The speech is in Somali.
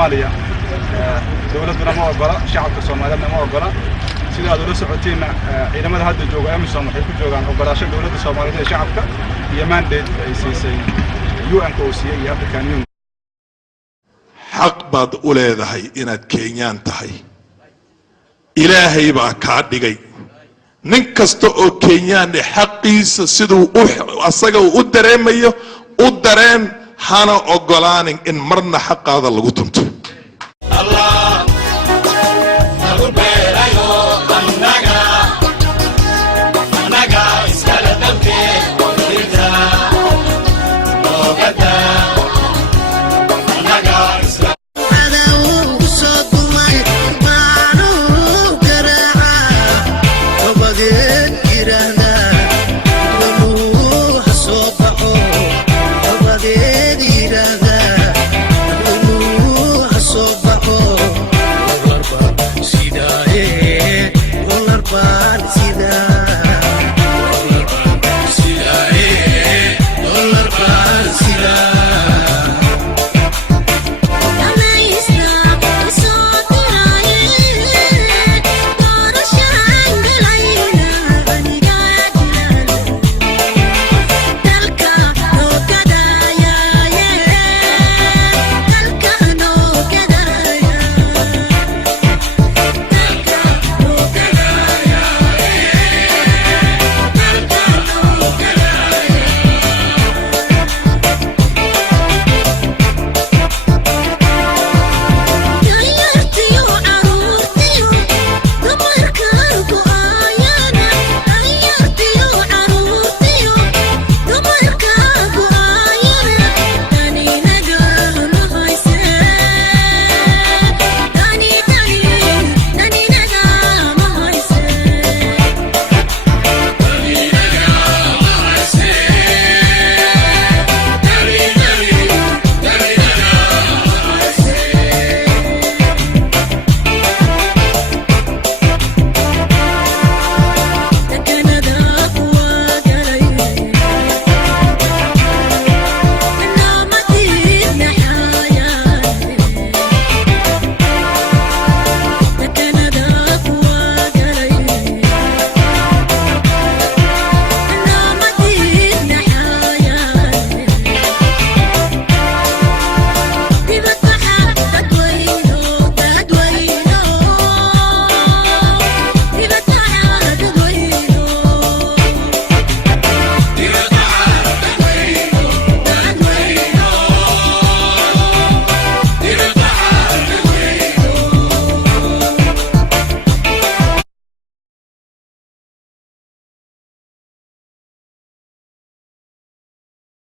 Soomaaliya dawladuna ma ogola shacabka Soomaaliyeedna ma ogola sida aad ula socotiin ciidamada hadda jooga AMISOM waxay ku joogaan ogolaasho dawladda Soomaaliyeed ee shacabka iyo mandate ay siisay UNOC iyo African Union xaq baad u leedahay inaad Kenyaan tahay ilaahay baa ka dhigay nin kasta oo Kenyaan xaqiisa sidoo asaga u dareemayo u dareen hana ogolaanin in marna xaqaada lagu tunto